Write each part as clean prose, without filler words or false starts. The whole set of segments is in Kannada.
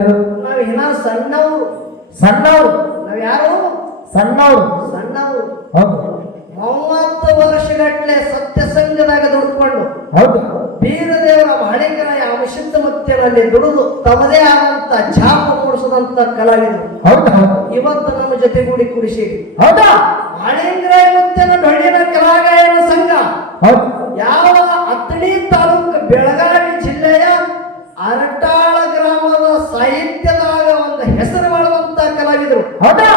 ನಾವೇನ ಸಣ್ಣವ್ರು ಸಣ್ಣವ್ರು ನಾವ್ ಯಾರು ಸಣ್ಣವ್ರು ಸಣ್ಣವ್ರು ಹೌದು 30 ವರ್ಷಗಟ್ಲೆ ಸತ್ಯ ಸಂಘದಾಗ ದುಡ್ಕೊಂಡು ಹೌದು ಬೀರದೇವರ ಮಾಳಿಂಗರಾಯ ಅವಶುದ್ಧ ಮತ್ತಿನಲ್ಲಿ ದುಡಿದು ತಮ್ಮದೇ ಆದಂತ ಛಾಪ ಮೂಡಿಸದಂತ ಕಲಾವಿದರು ಹೌದು ಇವತ್ತು ನಮ್ಮ ಜೊತೆಗೂಡಿ ಕುಡಿಸಿರಿ ಹೌದಾ ಮಾಳಿಂಗರಾಯ ಮುತ್ತಿನ ಡೊಳ್ಳಿನ ಕಲಾಗಾಯನ ಸಂಘ ಹೌದು ಯಾವ ಅತ್ತಡಿ ತಾಲೂಕು ಬೆಳಗಾವಿ ಜಿಲ್ಲೆಯ ಅರಟಾಳ ಗ್ರಾಮದ ಸಾಹಿತ್ಯದಾಗ ಒಂದು ಹೆಸರು ಮಾಡುವಂತ ಕಲಾವಿದರು ಹೌದಾ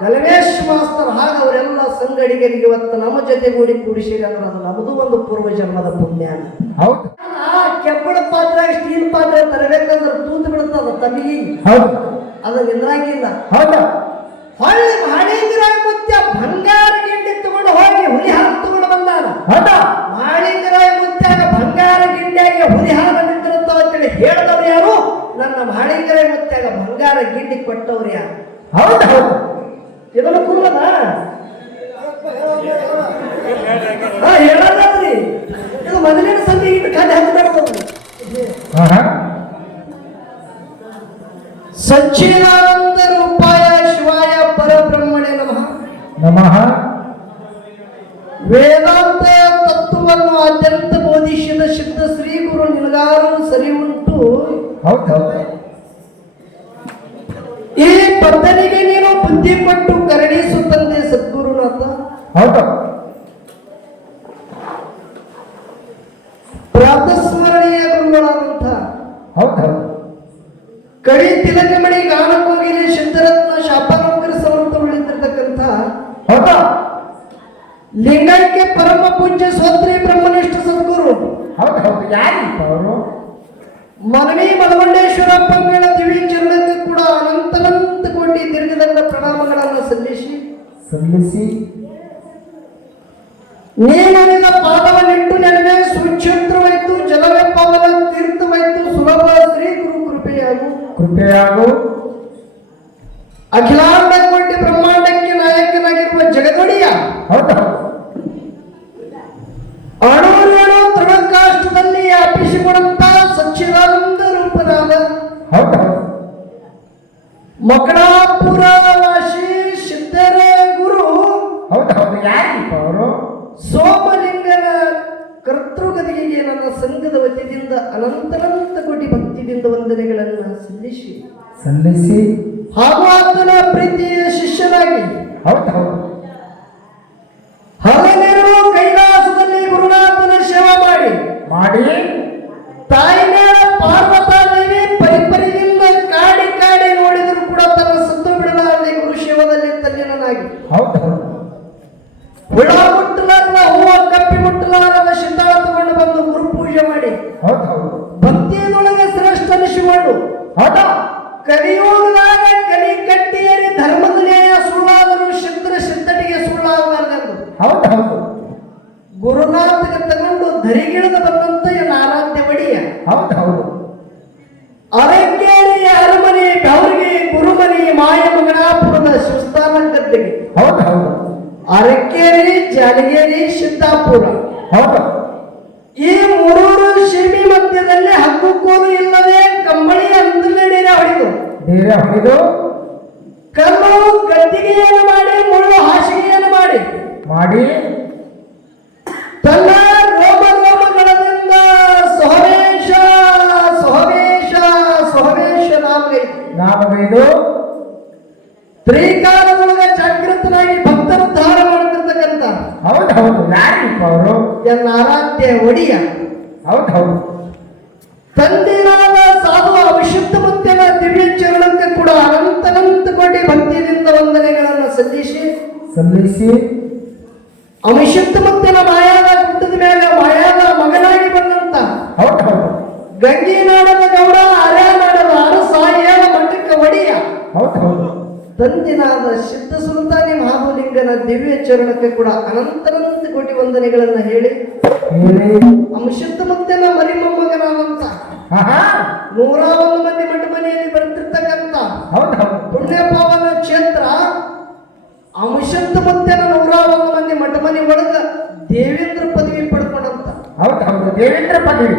ಕಲ್ಮೇಶ್ ಮಾಸ್ತರ್ ಹಾಗ ಅವರೆಲ್ಲ ಸಂಗಡಿಗರಿಗೆ ಇವತ್ತು ನಮ್ಮ ಜೊತೆಗೂಡಿ ಕೂಡಿಸಿರಿ ಅಂದ್ರೆ ಅದು ನಮ್ಮದು ಒಂದು ಪೂರ್ವ ಜನ್ಮದ ಪುಣ್ಯ. ಹೌದು ಕೆಬ್ಬಳ ಪಾತ್ರ ಸ್ಟೀಲ್ ಪಾತ್ರೆ ತರಬೇಕಂದ್ರೆ ತೂತು ಬಿಡುತ್ತದ ತಮಿಗಿ ಹೌದು ಅದು ನಿಂದ್ರಾಗಿಲ್ಲ. ಹೌದಾ ಹೊಳ್ಳಿ ಮಾಳಿಂಗರಾಯ ಮುತ್ಯ ಬಂಗಾರ ಗಿಂಡಿ ತಗೊಂಡು ಹೋಗಿ ಹುಲಿ ಹಾಲು ತಗೊಂಡು ಬಂದಾನ. ಹೌದಾ ಮಾಳಿಂಗರಾಯ ಮುತ್ಯಾಗ ಬಂಗಾರ ಗಿಂಡಿಯಾಗಿ ಹುಲಿ ಹಾಲು ನಿಂತಿರುತ್ತವ ಅಂತೇಳಿ ಹೇಳಿದವ್ರು ಯಾರು? ನನ್ನ ಮಾಳಿಂಗರಾಯ ಮುತ್ಯಾಗ ಬಂಗಾರ ಗಿಂಡಿ ಕೊಟ್ಟವ್ರು ಯಾರು? ಹೌದು ಹೌದು ಇದನ್ನು ಕುಲ್ಲದ ಹೇಳದ್ರಿ ಇದು ಮೊದಲಿನ ಸಂಧಿ ಇಟ್ಟು ಖಾಲಿ ಹಾಕಿ ಸಚ್ಚಿದಾನಂದ ರೂಪಾಯ ಶಿವಾಯ ಪರಬ್ರಹ್ಮಣೇ ನಮಃ ನಮಃ. ವೇದಾಂತ ತತ್ವವನ್ನು ಅತ್ಯಂತ ಬೋಧಿಸಿದ ಸಿದ್ಧ ಶ್ರೀ ಗುರು ನಿನಗಾರು ಸರಿ ಉಂಟು. ಹೌದು ಹೌದು ಈ ಬದ್ಧನಿಗೆ ನೀನು ಬುದ್ಧಿ ಕೊಟ್ಟು ಕರುಣಿಸುತ್ತಂತೆ ಸದ್ಗುರುನಾಥ. ಹೌದು ಪ್ರಾತಸ್ಮರಣೀಯ ಗುರುಗಳಾದಂಥ ಹೌದು ಹೌದು ಕಡಿ ತಿಲಕಮಣಿ ಗಾನಕೋಗಿಲೆ ಸಿದ್ಧರತ್ನ ಶಾಪನೌಕರ ಸಮರ್ಥ ಉಳಿದಿರ್ತಕ್ಕಂಥ ಹೌದಾ ಲಿಂಗೈಕ್ಯ ಪರಮ ಪೂಜ್ಯ ಸ್ವತ್ರಿ ಬ್ರಹ್ಮನಿಷ್ಠ ಸದ್ಗುರು ಹೌದು ಹೌದು ಯಾರಿಪ್ಪ ಅವರು? ಮನವಿ ಮಲಗೊಂಡೇಶ್ವರಪ್ಪ ಮೇಳ ದಿವ್ಯ ಚರಣಕ್ಕೆ ಕೂಡ ಅನಂತ ಕೋಟಿ ದೀರ್ಘದಂಡ ಪ್ರಣಾಮಗಳನ್ನು ಸಲ್ಲಿಸಿ ನೀನನಿದ ಪಾದವನ್ನಿಟ್ಟು ನೆನವೆ ಸುಕ್ಷೇತ್ರವಾಯ್ತು ಜಲವೇ ಪಾವನ ತೀರ್ಥವಾಯ್ತು ಸುಲಭ ಶ್ರೀ ಗುರು ಕೃಪೆಯಾಗು ಅಖಿಲಾಂಡ ಕೋಟಿ ಬ್ರಹ್ಮಾಂಡಕ್ಕೆ ನಾಯಕನಾಗಿರುವ ಜಗದೊಡೆಯ ಹೌದು ಅಣುರೇಣು ತೃಣಕಾಷ್ಟದಲ್ಲಿ ವ್ಯಾಪಿಸಿಕೊಂಡಂತ ಸಚ್ಚಿದಾನಂದ ರೂಪನಾದ ಹೌದು ಮಕಣಾಪುರ ವಾಸಿ ಸಿದ್ಧರ ಗುರು ಹೌದು ಹೌದು ಯಾರಿಪ್ಪ ಅವರು? ಸೋಮಲಿಂಗನ ಕರ್ತೃಗದಿಗೆ ನನ್ನ ಸಂಘದ ವತಿಯಿಂದ ಅನಂತ ಕೋಟಿ ಭಕ್ತಿಯಿಂದ ವಂದನೆಗಳನ್ನು ಸಲ್ಲಿಸಿ ಹಾಗೂ ಆತನ ಪ್ರೀತಿಯ ಶಿಷ್ಯನಾಗಿ ಹೌದು ಹೌದು ಹಲನೆರಡು ಕೈಲಾಸದಲ್ಲಿ ಗುರುನಾಥನ ಸೇವೆ ಮಾಡಿ ತಾಯಿಗಳ ಪಾರ್ವತಾದೇವಿ ಪರಿಪರಿಯಿಂದ ಕಾಡಿ ನೋಡಿದ್ರು ಕೂಡ ತನ್ನ ಸತ್ತು ಬಿಡಲಾರದೆ ಗುರು ಸೇವದಲ್ಲಿ ತಲ್ಲೀನನಾಗಿ ಹೌದು ಹೌದು ಹುಳ ಮುಟ್ಟಲಾರದ ಹೂವ ಕಪ್ಪಿ ಮುಟ್ಟಲಾರದ ಶಿತಾಳ ತಗೊಂಡು ಬಂದು ಗುರು ಪೂಜೆ ಮಾಡಿ ಹೌದು ಹೌದು ಭಕ್ತಿಯದೊಳಗೆ ಶ್ರೇಷ್ಠ ಅನಿಸಿಕೊಂಡು ಹೌದಾ ಕಲಿಯುಗದಾಗ ಕಲಿ ಕಟ್ಟಿಯರಿ ಧರ್ಮದ ನ್ಯಾಯ ಸುಳ್ಳಾದರೂ ಸಿದ್ಧಟಿಗೆ ಸುಳ್ಳಾಗಬಾರದೆಂದು ಹೌದು ಹೌದು ಗುರುನಾಥಗೆ ತಗೊಂಡು ಧರಿಗಿಳಿದ ಬಂದಂತ ಆರಾಧ್ಯ ಒಡೆಯ ಹೌದು ಹೌದು ಅರಕೇರಿ ಅರಮನೆ ಬೆವರಿಗೆ ಗುರುಮನಿ ಮಾಯ ಮಗಣಾಪುರದ ಶಿವಸ್ಥಾನ ಗದ್ದೆಗೆ ಹೌದು ಹೌದು ಅರಕೇರಿ ಜಾಲಗೇರಿ ಸಿದ್ದಾಪುರ ಹೌದು ಈ ಮೂರೂರು ಶಿಮಿ ಮಧ್ಯದಲ್ಲಿ ಹಕ್ಕುಕೋಲು ಇಲ್ಲದೆ ಕಂಬಳಿ ಅಂತಲೇ ಹೊಡೆದು ಕಲ್ಲು ಗದ್ದಿಗೆಯನ್ನು ಮಾಡಿ ಮುಳ್ಳು ಹಾಸಿಗೆಯನ್ನು ಮಾಡಿ ತನ್ನ ರೋಮಗಳದಿಂದ ಸೊಹವೇಶ ನಾಮಗೈದು ತ್ರಿಕಾಲದೊಳಗೆ ಜಾಗೃತನಾಗಿ ಭಕ್ತರು ಧಾರ ಮಾಡುತ್ತಿರ್ತಕ್ಕಂಥ ಹೌದು ಹೌದು ಯಾರಿಪ್ಪ ಅವರು? ಎನ್ನ ಆರಾಧ್ಯ ಒಡೆಯ ಹೌದು ಹೌದು ತಂದಿನಾದ ಸಾಧು ಅವಿಶುದ್ಧ ಮುತ್ತಿನ ದಿವ್ಯ ಚರಣಕ್ಕೆ ಕೂಡ ಅನಂತ ಕೋಟಿ ಭಕ್ತಿಯಿಂದ ವಂದನೆಗಳನ್ನು ಸಲ್ಲಿಸಿ ಅವಿಶುದ್ಧ ಮುತ್ತಿನ ಮಾಯಾದ ಗುಡ್ಡದ ಮೇಲೆ ಮಾಯಾದ ಮಗನಾಗಿ ಬಂದಂತ ಹೌದು ಹೌದು ಗಂಗಿನಾಡದ ಗೌಡ ಅರ್ಯಾನಾಡದ ಅರಸ ಏಳ ಮಠಕ್ಕೆ ಒಡೆಯ ಹೌದು ಹೌದು ತಂದಿನಾದ ಸಿದ್ಧ ಸುಲ್ತಾನಿ ಮಹಾಬಲಿಂಗನ ದಿವ್ಯ ಚರಣಕ್ಕೆ ಕೂಡ ಅನಂತ ಕೋಟಿ ವಂದನೆಗಳನ್ನು ಹೇಳಿ ಅಂಶುದ್ಧ ಮುತ್ತಿನ ಮರಿಮೊಮ್ಮಗನಾದಂತ 101 ಮಂದಿ ಮಠ ಮನೆಯಲ್ಲಿ ಬರ್ತಿರ್ತಕ್ಕಂಥ ಪುಣ್ಯ ಪಾವನ ಕ್ಷೇತ್ರ ಅಂಶುದ್ಧ ಮುತ್ತಿನ 101 ಮಂದಿ ಮಠ ಮನೆ ಒಳಗ ದೇವೇಂದ್ರ ಪದವಿ ಪಡ್ಕೊಂಡಂತ ದೇವೇಂದ್ರ ಪದವಿ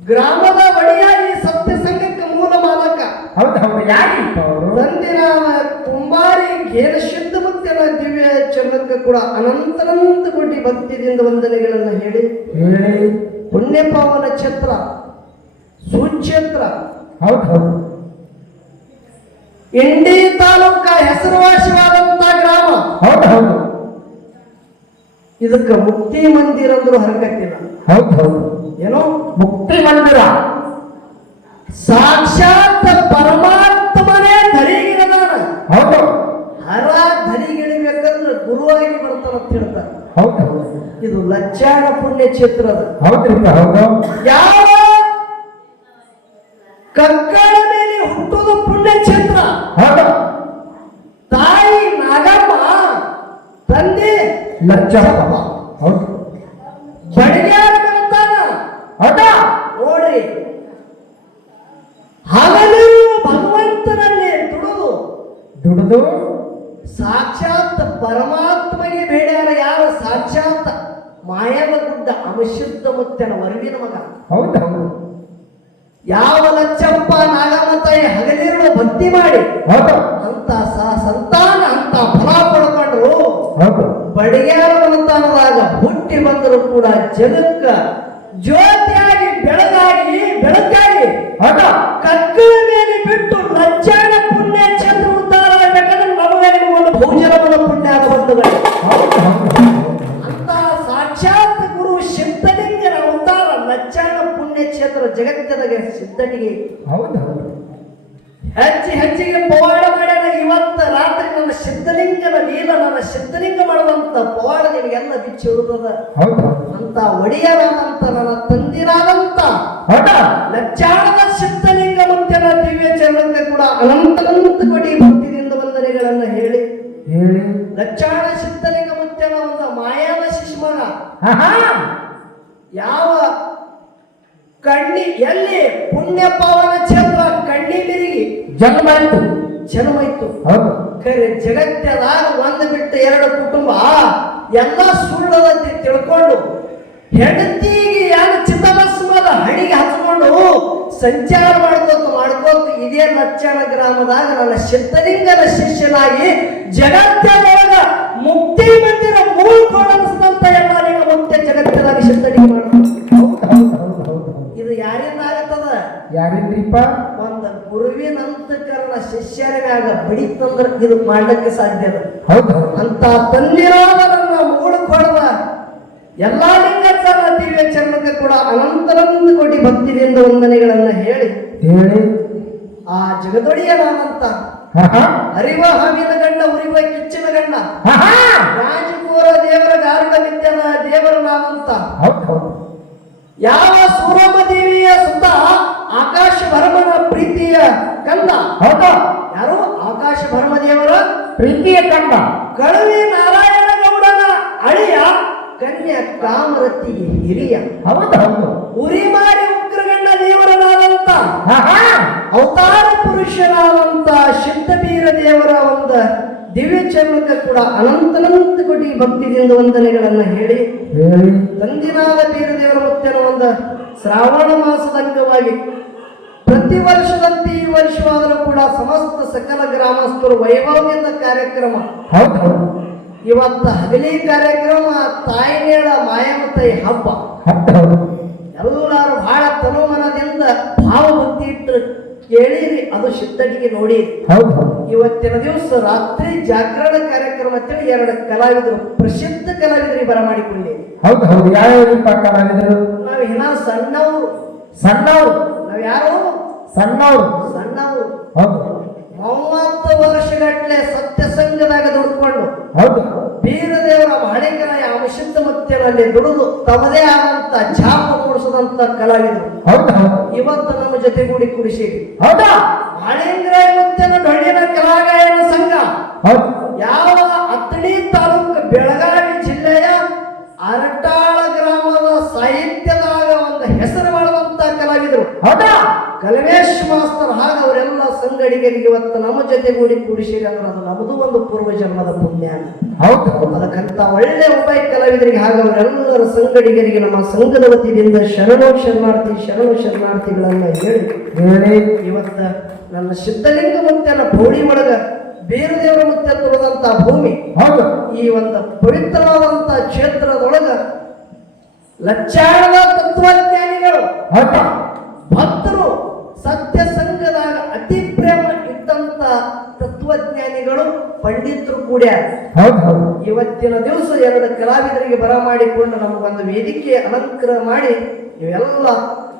ಗ್ರಾಮದ ಒಡೆಯ ಈ ಸತ್ಯ ಸಂಘಕ್ಕೆ ಮೂಲ ಮಾಲಕ ಹೌದು ಹೌದು ಯಾರಿಪ್ಪ ಅವರು ತಂದಿನ ಕುಂಬಾರಿ ಘೇರ ಶುದ್ಧ ಮುತ್ತಿನ ದಿವ್ಯ ಚಂದ್ರಕ್ಕೆ ಕೂಡ ಅನಂತ ಕೋಟಿ ಭಕ್ತಿಯಿಂದ ವಂದನೆಗಳನ್ನು ಹೇಳಿ ಹೇಳಿ ಪುಣ್ಯಪಾವನ ಛತ್ರ ಸುಕ್ಷೇತ್ರ ಹೌದು ಹೌದು ಇಂಡಿ ತಾಲೂಕ ಹೆಸರುವಾಸಿಯಾದಂತ ಗ್ರಾಮ. ಹೌದು ಹೌದು ಇದಕ್ಕ ಮುಕ್ತಿ ಮಂದಿರ ಅಂದ್ರೂ ಹರಕತ್ತಿಲ್ಲ. ಹೌದು ಹೌದು ಏನೋ ಮುಕ್ತಿ ಮಂದಿರ ಸಾಕ್ಷಾತ್ ಪರಮಾತ್ಮನೇ ಧರಿಗಿರದಾನ. ಹೌದು ಹರ ಧರಿಗಿಳಿಬೇಕಂದ್ರೆ ಗುರುವಾಗಿ ಬರ್ತಾರಂತ ಹೇಳ್ತಾರೆ. ಹೌದು ಹೌದು ಇದು ಲಚ್ಚಾಣ ಪುಣ್ಯ ಕ್ಷೇತ್ರದ ಹೌದ್ರಿಪ್ಪ ಹೌದು ಯಾವ ಕಕ್ಕಳ ಮೇಲೆ ಹುಟ್ಟುವುದು ಪುಣ್ಯ ಕ್ಷೇತ್ರ. ಹೌದು ತಾಯಿ ನಾಗಮ್ಮ, ತಂದೆ ಲಚ್ಚಪ್ಪ ಹೌದು ಬಡಿಗ್ಯಾರ ಬರ್ತಾನ. ಹೌದಾ ನೋಡ್ರಿ, ಹಗಲು ಭಗವಂತನಲ್ಲಿ ದುಡಿದು ಸಾಕ್ಷಾತ್ ಪರಮಾತ್ಮಗೆ ಬೇಡ್ಯಾರ. ಯಾರು ಸಾಕ್ಷಾತ್ ಮಾಯವ ಗುಡ್ಡ ಅಮಶುದ್ಧ ಮುತ್ತನ ವರವಿನ ಮಗ. ಹೌದು ಹೌದು ಯಾವ ಲಚ್ಚಪ್ಪ ನಾಗಮ್ಮ ತಾಯಿ ಹಗಲಿರುಳು ಭಕ್ತಿ ಮಾಡಿ ಹೌದು ಅಂತ ಸಂತಾನ ಅಂತ ಫಲ ಪಡ್ಕೊಂಡ್ರು. ಹೌದು ಬಡಿಗ್ಯಾರ ಸಂತಾನದಾಗ ಹುಟ್ಟಿ ಬಂದರೂ ಕೂಡ ಜಗಕ್ಕ ಜ್ಯೋತಿಯಾಗಿ ಬೆಳಗಾಗಿ ಹೌದು ಕಕ್ಕಳ ಮೇಲೆ ಬಿಟ್ಟು ಲಜ್ಜಾನ ಪುಣ್ಯ ಚಂದ್ರ ಉದ್ಧಾರ ಆಗಬೇಕಂದ್ರೆ ನಮಗೆ ಒಂದು ಭೂಜಲವನ ಪುಣ್ಯ ಬಂಧುಗಳು. ಹೌದು ಹೌದು ಅಂತ ಸಾಕ್ಷಾತ್ ಗುರು ಸಿದ್ಧಲಿಂಗನ ಅವತಾರ ಲಜ್ಜಾನ ಪುಣ್ಯ ಕ್ಷೇತ್ರ ಜಗತ್ತಿನ ಸಿದ್ಧನಿಗೆ ಹೌದು ಹೌದು ಹೆಚ್ಚಿಗೆ ಪವಾಡ ಮಾಡ್ಯಾನ. ಇವತ್ತ ರಾತ್ರಿ ನನ್ನ ಸಿದ್ಧಲಿಂಗನ ನೀಲ ನನ್ನ ಸಿದ್ಧಲಿಂಗ ಮಾಡುವಂತ ಪವಾಡ ನಿಮಗೆಲ್ಲ ಬಿಚ್ಚಿ ಉಳಿದದ. ಹೌದು ಅಂತ ಒಡೆಯರಾದಂತ ನನ್ನ ತಂದಿರಾದಂತ ಲಚ್ಚಾಣದ ಸಿದ್ಧಲಿಂಗ ಮುತ್ತಿನ ದಿವ್ಯ ಚರಣಕ್ಕೆ ಕೂಡ ಅನಂತ ಕೋಟಿ ಭಕ್ತಿಯಿಂದ ವಂದನೆಗಳನ್ನ ಹೇಳಿ ಹೇಳಿ ಲಚ್ಚಾಣ ಸಿದ್ಧಲಿಂಗ ಮುತ್ತಿನ ಒಂದು ಮಾಯಾವ ಶಿಶುಮಗ ಯಾವ ಕಣ್ಣಿ ಎಲ್ಲಿ ಪುಣ್ಯ ಪಾವನ ಕ್ಷೇತ್ರ ಕಣ್ಣಿ ಮಿರಿಗಿ ಜನ್ಮ ಇತ್ತು. ಹೌದು ಖರೆ ಜಗತ್ತದಾಗ ಒಂದು ಬಿಟ್ಟು ಎರಡು ಕುಟುಂಬ ಎಲ್ಲ ಸುಳ್ಳದಂತೆ ತಿಳ್ಕೊಂಡು ಹೆಂಡತಿಗೆ ಯಾರು ಚಿತ್ತಭಸ್ಮದ ಹಣಿಗೆ ಹಚ್ಕೊಂಡು ಸಂಚಾರ ಮಾಡ್ಕೋತ ಇದೇ ಲಚ್ಚಾಣ ಗ್ರಾಮದಾಗ ನನ್ನ ಸಿದ್ಧಲಿಂಗನ ಶಿಷ್ಯನಾಗಿ ಜಗತ್ತೊಳಗ ಮುಕ್ತಿ ಮಂದಿರ ಮೂಳ್ಕೊಳ್ಳಿಸಿದಂತ ಎಲ್ಲ ನಿಮ್ಮ ಮುಕ್ತಿ ಜಗತ್ತಿನಾಗಿ ಸಿದ್ಧಲಿಂಗ ಮಾಡ್ತಾರೆ. ಇದು ಯಾರಿಂದ ಆಗತ್ತದ? ಯಾರಿಂದ್ರಿಪ್ಪ? ಒಂದು ಗುರುವಿನ ಅಂತಕರಣ ಶಿಷ್ಯರ ಮ್ಯಾಗ ಬಡಿತಂದ್ರ ಇದು ಮಾಡ್ಲಿಕ್ಕೆ ಸಾಧ್ಯ ಅದ. ಅಂತ ತಂದಿರಾದ ನನ್ನ ಮೂಳು ಕೊಡುವ ಎಲ್ಲಾ ಲಿಂಗಾಚಾರ ದಿವ್ಯ ಚರಣಕ್ಕೆ ಕೂಡ ಅನಂತ ಕೋಟಿ ಭಕ್ತಿಯಿಂದ ವಂದನೆಗಳನ್ನ ಹೇಳಿ ಆ ಜಗದೊಡೆಯನಾದಂತ ಹರಿವ ಹಾವಿನ ಗಂಡ ಉರಿವ ಕಿಚ್ಚಿನ ಗಂಡ ರಾಜಪುರ ದೇವರ ಗಾರುಡ ವಿದ್ಯನ ದೇವರನಾದಂತ ಯಾವ ಸೂರಮ್ಮ ದೇವಿಯ ಸುತ್ತ ಆಕಾಶ ಭರಮನ ಪ್ರೀತಿಯ ಕಂದ ಯಾರು ಆಕಾಶ ಭರಮ ದೇವರ ಪ್ರೀತಿಯ ಕಂದ ಕಳುವಿ ನಾರಾಯಣ ಗೌಡನ ಅಳಿಯ ಕನ್ಯಾ ಕಾಮರತಿಗೆ ಹಿರಿಯ ಉರಿ ಮಾರಿ ಉಗ್ರಗಣ್ಣ ದೇವರನಾದಂತ ಅವತಾರ ಪುರುಷನಾದಂತ ಸಿದ್ಧಬೀರ ದೇವರ ಒಂದು ದಿವ್ಯ ಚರಣಕ್ಕೆ ಕೂಡ ಅನಂತ ಕೋಟಿ ಭಕ್ತಿಯಿಂದ ವಂದನೆಗಳನ್ನ ಹೇಳಿ ತಂದಿನಾದ ಬೀರ ದೇವರ ಮುತ್ತಿನ ಒಂದು ಶ್ರಾವಣ ಮಾಸದ ಅಂಗವಾಗಿ ಪ್ರತಿ ವರ್ಷದಂತೆ ಈ ವರ್ಷವಾದರೂ ಕೂಡ ಸಮಸ್ತ ಸಕಲ ಗ್ರಾಮಸ್ಥರು ವೈಭವದಿಂದ ಕಾರ್ಯಕ್ರಮ. ಇವತ್ತು ಹಗಲಿ ಕಾರ್ಯಕ್ರಮ ತಾಯಿನೇಳ ಮಾಯಾಮತಾಯಿ ಹಬ್ಬ. ಎಲ್ಲರೂ ಬಹಳ ತನುಮನದಿಂದ ಭಾವಭಕ್ತಿ ಇಟ್ಟು ಕೇಳಿರಿ, ಅದು ಸಿದ್ಧಟಿಗೆ ನೋಡಿ. ಇವತ್ತಿನ ದಿವಸ ರಾತ್ರಿ ಜಾಗರಣ ಕಾರ್ಯಕ್ರಮ ಅಂತೇಳಿ ಎರಡು ಕಲಾವಿದರು ಪ್ರಸಿದ್ಧ ಕಲಾವಿದರಿಗೆ ಬರಮಾಡಿಕೊಂಡಿರಿ. ನಾವು ಏನ ಸಣ್ಣವರು ನಾವ್ ಯಾರು ಸಣ್ಣವರು 30 ವರ್ಷಗಟ್ಟಲೆ ಸತ್ಯ ಸಂಘದಾಗ ದುಡ್ಕೊಂಡು ಬೀರದೇವರ ಮಾಳಿಕರ ಅವಶುದ್ಧ ಮಧ್ಯದಲ್ಲಿ ದುಡಿದು ತಮ್ಮದೇ ಆದಂತ ಛಾಪ ಮೂಡಿಸದಂತ ಕಲಾವಿದರು ಇವತ್ತು ನಮ್ಮ ಜೊತೆಗೂಡಿ ಕುಡಿಸಿರಿ. ಮಾಳಿಂಗ್ರ ಮುತ್ತಿನ ಡೊಳ್ಳಿನ ಕಲಾಗಾಯನ ಸಂಘ ಯಾವ ಅತ್ತಡಿ ತಾಲೂಕು ಬೆಳಗಾವಿ ಜಿಲ್ಲೆಯ ಅರಟಾಳ ಗ್ರಾಮದ ಸಾಹಿತ್ಯದಾಗ ಒಂದು ಹೆಸರು ಮಾಡುವಂತ ಕಲಾವಿದರು ಕಲಮೇಶ್ ಮಾಸ್ತರ್. ಹಾಗ ಅವರೆಲ್ಲ ಸಂಗಡಿಗರಿಗೆ ಇವತ್ತು ನಮ್ಮ ಜೊತೆಗೂಡಿ ಕೂಡಿಸಿರಿ ಅಂದ್ರೆ ಅದು ನಮ್ಮದು ಒಂದು ಪೂರ್ವ ಜನ್ಮದ ಪುಣ್ಯ. ಹೌದು ಅದಕ್ಕಂತ ಒಳ್ಳೆ ಉಪಾಯ ಕಲಾವಿದರಿಗೆ ಹಾಗೂ ಅವರೆಲ್ಲರ ಸಂಗಡಿಗರಿಗೆ ನಮ್ಮ ಸಂಘದ ವತಿಯಿಂದ ಶರಣು ಶರಣಾರ್ಥಿಗಳನ್ನ ಹೇಳಿ ಇವತ್ತ ನನ್ನ ಸಿದ್ಧಲಿಂಗ ಮುತ್ಯನ ಪೌಡಿ ಒಳಗ ಬೇರುದೇವರ ಮುತ್ಯ ತುಳಿದಂತ ಭೂಮಿ, ಹೌದು ಈ ಒಂದು ಪವಿತ್ರವಾದಂತ ಕ್ಷೇತ್ರದೊಳಗ ಲಕ್ಷಾಣದ ತತ್ವಜ್ಞಾನಿಗಳು ಭಕ್ತರು ಸತ್ಯ ಸಂಘದಾಗ ಅತಿ ಪ್ರೇಮ ಇದ್ದಂತ ತತ್ವಜ್ಞಾನಿಗಳು ಪಂಡಿತರು ಕೂಡ ಇವತ್ತಿನ ದಿವಸ ಎರಡು ಕಲಾವಿದರಿಗೆ ಬರಮಾಡಿಕೊಂಡು ನಮಗೊಂದು ವೇದಿಕೆ ಅಲಂಕಾರ ಮಾಡಿ ಇವೆಲ್ಲ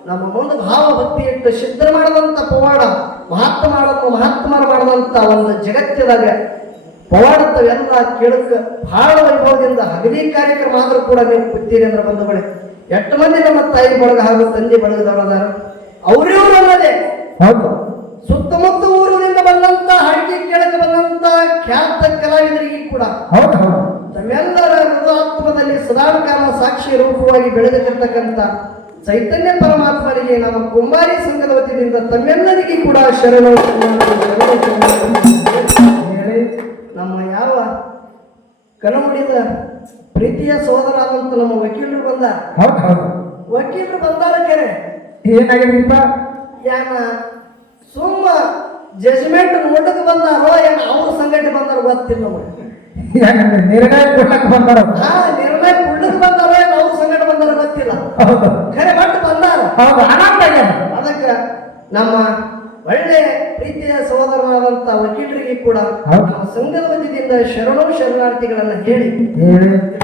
ನಮ್ಮ ಮುಂದೆ ಭಾವ ಭಕ್ತಿ ಇಟ್ಟು ಸಿದ್ಧ ಮಾಡದಂತ ಪವಾಡ ಮಹಾತ್ಮರು ಮಾಡದಂತ ಒಂದು ಜಗತ್ತಿದಾಗ ಪವಾಡತವೆಲ್ಲ ಕೇಳಕ್ಕ ಬಹಳ ವೈಭವದಿಂದ ಹಗಲಿ ಕಾರ್ಯಕ್ರಮ ಆದ್ರೂ ಕೂಡ ನೀವು ಕೂತೀರಿ ಅಂದ್ರೆ ಬಂಧುಗಳೇ, ಎಷ್ಟು ಮಂದಿ ನಮ್ಮ ತಾಯಿ ಬಳಗ ಹಾಗೂ ತಂದೆ ಬಳಗದವರದಾರ ಅವರೇ ಸುತ್ತಮುತ್ತ ಊರಿನಿಂದ ಬಂದಂತ ಹಾಡಿಕೆ ಕೇಳಕ್ಕೆ ಬಂದಂತ ಖ್ಯಾತ ಕಲಾವಿದರಿಗೆ ಕೂಡ ತಮ್ಮೆಲ್ಲರ ಹೃದಯಾತ್ಮದಲ್ಲಿ ಸದಾಕಾಲ ಸಾಕ್ಷಿ ರೂಪವಾಗಿ ಬೆಳೆದಿರ್ತಕ್ಕಂಥ ಚೈತನ್ಯ ಪರಮಾತ್ಮನಿಗೆ ನಮ್ಮ ಕುಂಬಾರಿ ಸಂಘದ ವತಿಯಿಂದ ತಮ್ಮೆಲ್ಲರಿಗೆ ಕೂಡ ಶರಣು. ನಮ್ಮ ಯಾವ ಕನಮುಡಿದ ಪ್ರೀತಿಯ ಸೋದರಾದಂತ ನಮ್ಮ ವಕೀಲರು ಬಂದಾರ ಕೆರೆ ಏನಾಗಿದೀಪ ಯಾನ ಸುಮ್ಮ ಜಜ್ಮೆಂಟ್ ನೋಡಕ್ ಬಂದಾರೋ ಏನ ಅವ್ರ ಸಂಘಟನೆ ಬಂದಾರ ಗೊತ್ತಿಲ್ಲ ನಿರ್ಣಯ ಕೊಡಕ್ ಬಂದಾರ. ನಿರ್ಣಯ ಕೊಡ್ಲಿಕ್ಕೆ ಬಂದಾರೋ ಏನ ಅವ್ರ ಸಂಘಟನೆ ಬಂದಾರ ಗೊತ್ತಿಲ್ಲ, ಖರೆ ಬಟ್ ಬಂದಾರ. ಅದಕ್ಕೆ ನಮ್ಮ ಒಳ್ಳೆ ಪ್ರೀತಿಯ ಸಹೋದರನಾದಂತ ವಕೀಲರಿಗೆ ಕೂಡ ನಮ್ಮ ಸಂಘದ ವತಿಯಿಂದ ಶರಣಾರ್ಥಿಗಳನ್ನ ಹೇಳಿ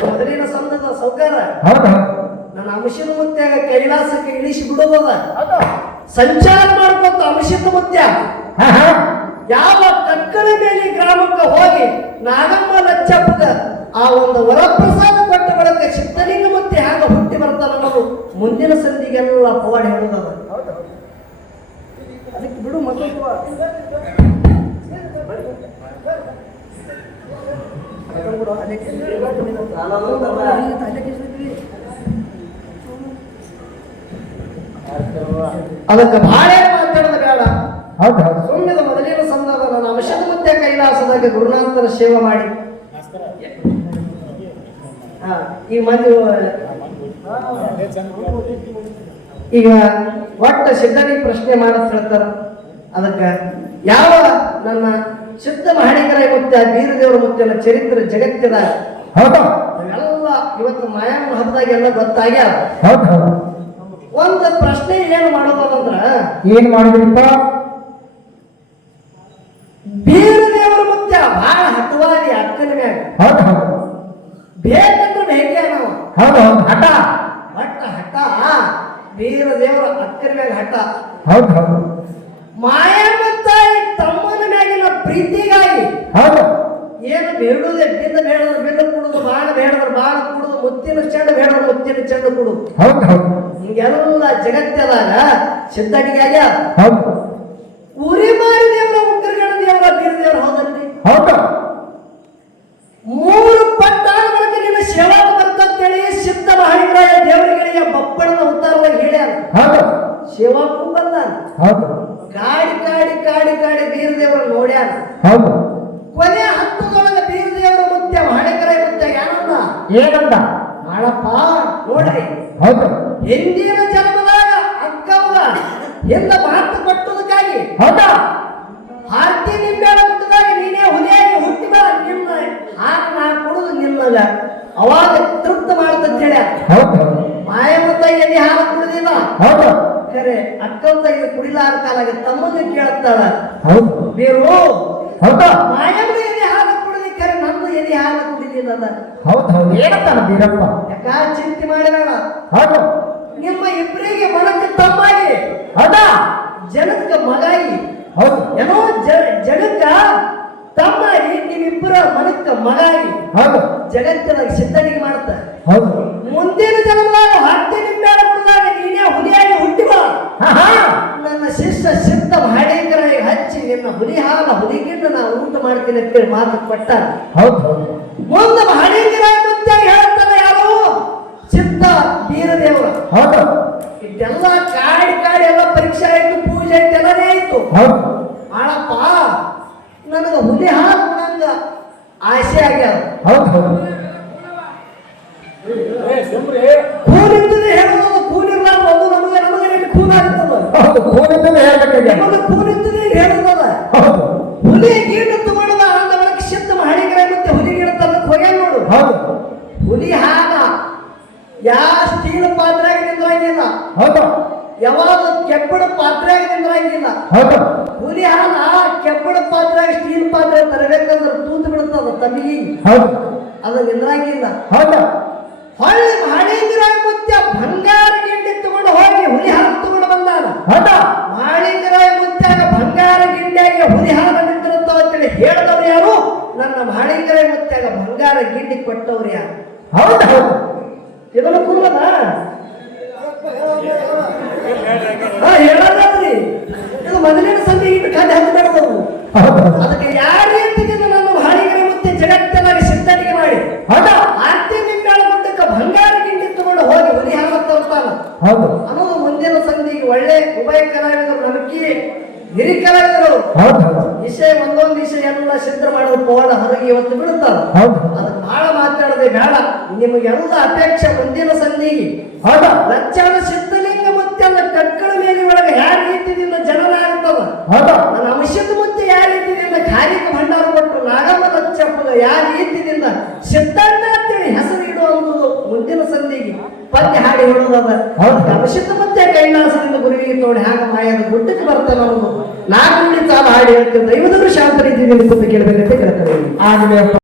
ಮೊದಲಿನ ಸಂಘದ ಸೌಕಾರ ನನ್ನ ಅಂಶದ ಮುತ್ಯಾಗ ಕೈಲಾಸಕ್ಕೆ ಇಳಿಸಿ ಬಿಡೋದದ ಸಂಚಾರ ಮಾಡ್ಕೊಂತ ಅಂಶದ ಮುತ್ಯ ಯಾವ ಕಕ್ಕಳ ಮೇಲೆ ಗ್ರಾಮಕ್ಕೆ ಹೋಗಿ ನಾಗಮ್ಮ ಲಚ್ಚಪ್ಪಗ ಆ ಒಂದು ವರಪ್ರಸಾದ ಕೊಟ್ಟ ಬಳಿಕ ಸಿದ್ಧಲಿಂಗ ಮುತ್ಯ ಹ್ಯಾಂಗ ಹುಟ್ಟಿ ಬರ್ತಾನ ಅನ್ನೋದು ಮುಂದಿನ ಸಂಧಿಗೆಲ್ಲ ಪವಾಡ ಹೇಳೋದದ. ಅದಕ್ಕೆ ಬಿಡು ಮಕ್ಕಳು ಅದಕ್ಕೆ ಬಹಳ ಮಾತಾಡೋದು ಬೇಡ. ಸುಮ್ಮನೆ ಮೊದಲಿನ ಸಂದರ್ಭ ನನ್ನ ಅಂಶದ ಮುತ್ಯ ಕೈಲಾಸದಾಗ ಗುರುನಾಥನ ಸೇವೆ ಮಾಡಿ ಈ ಮಂದಿ ಈಗ ಒಟ್ಟ ಸಿದ್ಧನಿಗೆ ಪ್ರಶ್ನೆ ಮಾಡತ್ ಹೇಳ್ತಾರ. ಅದಕ್ಕೆ ಯಾವ ನನ್ನ ಸಿದ್ಧ ಮಹಣಿಗರ ಮುತ್ಯ ಬೀರದೇವರ ಮುತ್ಯನ ಚರಿತ್ರೆ ಜಗತ್ತಿದಾಗ ಎಲ್ಲ ಇವತ್ತು ಮಾಯಮ್ಮ ಹಬ್ಬದಾಗ ಎಲ್ಲ ಗೊತ್ತಾಗ್ಯಾವ. ಒಂದು ಪ್ರಶ್ನೆ ಏನು ಮಾಡೋದಂದ್ರ ಏನ್ ಮಾಡಿದ್ರಿಪ್ಪ, ಬೀರದೇವರ ಮುತ್ಯ ಬಹಳ ಹಠವಾದಿ ಅಕ್ಕನ ಮ್ಯಾಗ ಬೇಕಂದ್ರೆ ಬೇಕೇ ನಾವು ಹಠ ಹಠ ಬೀರದೇವರ ಅಕ್ಕನ ಮ್ಯಾಗ ಹಠ. ಮಾಯಮ್ಮ ತಾಯಿ ತಮ್ಮನ ಮ್ಯಾಗಿನ ಪ್ರೀತಿಗಾಗಿ ಏನು ಬೇಡುದು ಎಡ್ಡಿಂದ ಬೇಡದ್ರು ಬೆಲ್ಲ ಕುಡುದು, ಬಾಳ ಬೇಡದ್ರು ಬಾಳ ಕುಡುದು, ಮುತ್ತಿನ ಚೆಂಡು ಬೇಡದ್ರು ಮುತ್ತಿನ ಚೆಂಡು ಕುಡುದು, ಹಿಂಗೆಲ್ಲ ಜಗತ್ತದಾಗ ಸಿದ್ಧಟಿಗೆ ಉರಿ ಮಾರಿ ದೇವರ ಉಗ್ರಗಣ ದೇವರ ಬೀರದೇವರ ಹೌದಲ್ರಿ. ಮೂರು ಪಟ್ಟಾದ ಬಳಕ ನಿನ್ನ ಸೇವಾಕ ಬರ್ತಂತೇಳಿ ಸಿದ್ಧ ಮಹಣಿಗರಾಯ ದೇವರುಗಳಿಗೆ ಬಪ್ಪಳದ ಉತ್ತಾರವಾಗಿ ಹೇಳ್ಯಾರ. ಸೇವಾಕು ಬಂದಾನ, ಕಾಡಿ ಕಾಡಿ ಕಾಡಿ ಕಾಡಿ ಬೀರದೇವರ ನೋಡ್ಯಾನ. ಕೊನೆ ಹತ್ತದೊಳಗೆ ಬೀರದೇವರ ಮುತ್ಯ ಮಹಣಿಗರಾಯ ಮುತ್ಯ ಏನಂದ ಮಾಡಪ್ಪ ನೋಡ್ರಿ, ಹಿಂದಿನ ಜನ್ಮದಾಗ ಅಕ್ಕವ್ವ ಎಲ್ಲ ಮಾತು ಕೊಟ್ಟದಕ್ಕಾಗಿ ಹಾರ್ತಿ ನಿಂಬೆಳ ಹುಟ್ಟಿದಾಗ ನೀನೇ ಹುಲಿಯಾಗಿ ಹುಟ್ಟಿ ಬಾ, ನಿನ್ನ ಹಾಕ ನಾ ಕೊಡುದು ನಿನ್ನಗ ಅವಾಗ ತೃಪ್ತ ಮಾಡ್ತಂತ ಹೇಳ್ಯಾರ. ಮಾಯಮ್ಮ ತಾಯಿ ಎಲ್ಲಿ ಹಾಲು ಕುಡಿದಿಲ್ಲ, ಖರೆ ಅಕ್ಕವ ತಾಯಿ ಕುಡಿಲಾರ ಕಾಲಾಗ ತಮ್ಮಗ ಕೇಳ್ತಾಳ ಬೇರು ಮಾಯಮ್ಮ ಎಲ್ಲಿ ಹಾಲು ಕುಡಿದಿ, ಖರೆ ನಂದು ಎಲ್ಲಿ ಹಾಲು ಕುಡಿದಿಲ್ಲ. ಯಾಕ ಚಿಂತೆ ಮಾಡಿದಾಳ, ನಿಮ್ಮ ಇಬ್ಬರಿಗೆ ಮನಕ್ಕೆ ತಮ್ಮಾಗಿ ಜನಕ್ಕ ಮಗಾಗಿ ಏನೋ ಜಗಕ್ಕ ತಮ್ಮಾಗಿ ನೀವಿಬ್ಬರ ಮನಕ್ಕ ಮಗಾಗಿ ಜಗತ್ತಿನಾಗ ಸಿದ್ಧನಿಗೆ ಮಾಡ್ತ. ಮುಂದಿನ ಜನ್ಮದಾಗ ಹತ್ತಿ ನಿಂಬೆಳ ಕುಡಿದಾಗ ನೀನೇ ಹುಲಿಯಾಗಿ ಹುಟ್ಟಿವ, ನನ್ನ ಶಿಷ್ಯ ಸಿದ್ಧ ಮಹಣಿಗರಾಗಿ ಹಚ್ಚಿ ನಿನ್ನ ಹುಲಿ ಹಾಲ ಹುಲಿಗಿಂತ ನಾ ಊಟ ಮಾಡ್ತೀನಿ ಅಂತೇಳಿ ಮಾತು ಕೊಟ್ಟ. ಮುಂದೆ ಮಹಣಿಗರಾಗಿ ಮುತ್ಯ ಹೇಳ್ತಾನೆ ಯಾರು, ಸಿದ್ಧ ಬೀರದೇವರು. ಇದೆಲ್ಲ ಕಾಡಿ ಕಾಡಿ ಎಲ್ಲ ಪರೀಕ್ಷೆ ಆಯ್ತು, ಪೂಜೆ ಆಯ್ತು, ಎಲ್ಲನೇ ಆಯ್ತು. ಬಹಳ ಆಸೆ ಆಗ್ಯಾವ. ಹೌದು ಹೌದು ಕೂನಿಂದಲೇ ಹೇಳೋದು, ಕೂನಿರ್ಲಾರ ಒಂದು ನಮಗೆ ನಮಗೆ ಕೂನಾಗ್ತದ. ಹೌದು ಕೂನಿಂದಲೇ ಹೇಳ್ಬೇಕಾಗ್ಯ. ನಮಗೆ ಕೂನಿಂದಲೇ ಹೇಳುತ್ತದ. ಹೌದು ಹುಲಿ ಗೀಡು ತಗೊಂಡು ಆನಂದ ಒಳಗೆ ಸಿದ್ಧ ಮಾಡಿದ್ರೆ ಮತ್ತೆ ಹುಲಿ ಗೀಡು ತರಕ್ಕೆ ಹೋಗ್ಯಾನ ನೋಡು. ಹೌದು ಹುಲಿ ಹಾಗ ಯಾವ ಸ್ಟೀಲ್ ಪಾತ್ರೆಯಾಗ ನಿಂದ್ರಂಗಿಲ್ಲ, ಹೌದು ಯಾವಾಗ ಕೆಬ್ಬಣ ಪಾತ್ರೆಯಾಗ ನಿಂದ್ರಂಗಿಲ್ಲ. ಹೌದು ಹುಲಿ ಹಾಲ ಕೆಬ್ಬಣ ಪಾತ್ರೆಯಾಗ ಸ್ಟೀಲ್ ಪಾತ್ರೆ ತರಬೇಕಂದ್ರೆ ತೂತು ಬಿಡುತ್ತದ ತಮಿಗಿ, ಹೌದು ಅದು ನಿಂದ್ರಂಗಿಲ್ಲ. ಹೌದು ಹೊಳ್ಳಿ ಮಾಳಿಂಗರ ಮುತ್ಯ ಬಂಗಾರ ಗಿಂಡಿ ತಗೊಂಡು ಹೋಗಿ ಹುಲಿ ಹಾಲು ತಗೊಂಡು ಬಂದಾನ. ಹೌದು ಮಾಳಿಂಗರ ಮುತ್ಯಾಗ ಬಂಗಾರ ಗಿಂಡಿಯಾಗಿ ಹುಲಿ ಹಾಲು ನಿಂತಿರುತ್ತವ ಅಂತೇಳಿ ಹೇಳಿದವರು ಯಾರು? ನನ್ನ ಮಾಳಿಂಗರ ಮುತ್ಯಾಗ ಬಂಗಾರ ಗಿಂಡಿ ಕೊಟ್ಟವ್ರು ಯಾರು? ಹೌದು ಹೌದು ಇದನ್ನು ಕೂಡದ ಹೇಳದ್ರಿ. ಇದು ಮೊದಲಿನ ಸಂಧಿ ಇಟ್ಟು ಕಡೆ ಹತ್ತಿದವು. ಹೌದು ಅದಕ್ಕೆ ಯಾವ ರೀತಿಯಿಂದ ನನ್ನ ಮಾಳಿಂಗರ ಮುತ್ಯ ಜಗತ್ತನ್ನಾಗಿ ಸಿದ್ಧಟಿಗೆ ಮಾಡಿ ಹೌದು ಆರ್ತಿ ನಿಂಬೆಳ ಗುಡ್ಡಕ್ಕೆ ಬಂಗಾರ ಗಿಂಡಿ ತಗೊಂಡು ಹೋಗಿ ಹುಲಿ ಹಾಲು ತರ್ತಾನ ಹೌದು ಅನ್ನೋದು ಮುಂದಿನ ಸಂಧಿಗೆ ಒಳ್ಳೆ ಉಭಯ ಕಲಾವಿದರು, ನಮಕಿ ಹಿರಿ ಕಲಾವಿದರು. ಹೌದು ಹೌದು ವಿಷಯ ಒಂದೊಂದು ವಿಷಯ ಎಲ್ಲ ಸಿದ್ಧ ಮಾಡೋದು ಪೋಣ ಹೊರಗೆ ಇವತ್ತು ಬಿಡುತ್ತಾರ. ಹೌದು ಅದಕ್ಕೆ ಬಹಳ ಮಾತಾಡದೆ ಬೇಡ. ನಿಮಗೆಲ್ಲ ಅಪೇಕ್ಷೆ ಮುಂದಿನ ಸಂಧಿಗೆ ಹೌದು ಲಕ್ಷಣ ಸಿದ್ಧಲಿಂಗ ಮತ್ತೆ ಅಲ್ಲ ಕಕ್ಕಳ ಮೇಲೆ ಒಳಗೆ ಯಾವ ರೀತಿಯಿಂದ ಜನನ ಆಗ್ತದ. ಹೌದು ನನ್ನ ಅಂಶದ ಮುತ್ತೆ ಯಾವ ರೀತಿಯಿಂದ ಖಾಲಿಕ ಭಂಡಾರ ಕೊಟ್ಟರು ನಾಗಮ್ಮ ಲಕ್ಷಪ್ಪಗ ಯಾವ ರೀತಿಯಿಂದ ಸಿದ್ಧಾಂತ ಅಂತೇಳಿ ಹೆಸರು ಇಡುವಂಥದ್ದು ಮುಂದಿನ ಸಂಧಿಗೆ ಪದ್ಯ ಹಾಡಿ ಹೇಳುವುದದ. ಹೌದು. ಅಂಶದ ಮುತ್ತೆ ಕೈಲಾಸದಿಂದ ಗುರುವಿಗೆ ತೋಡಿ ಹಾಗ ಮಾಯದ ಗುಡ್ಡಕ್ಕೆ ಬರ್ತಾನ ಅನ್ನೋದು ನಾಲ್ಕು ನುಡಿ ಸಾಲ ಹಾಡಿ ಹೇಳ್ತೇವೆ. ದೈವದವರು ಶಾಂತ ರೀತಿಯಲ್ಲಿ ಕೂತು ಕೇಳಬೇಕಂತ ಕೇಳ್ತಾರೆ. ಆಗಲಿ.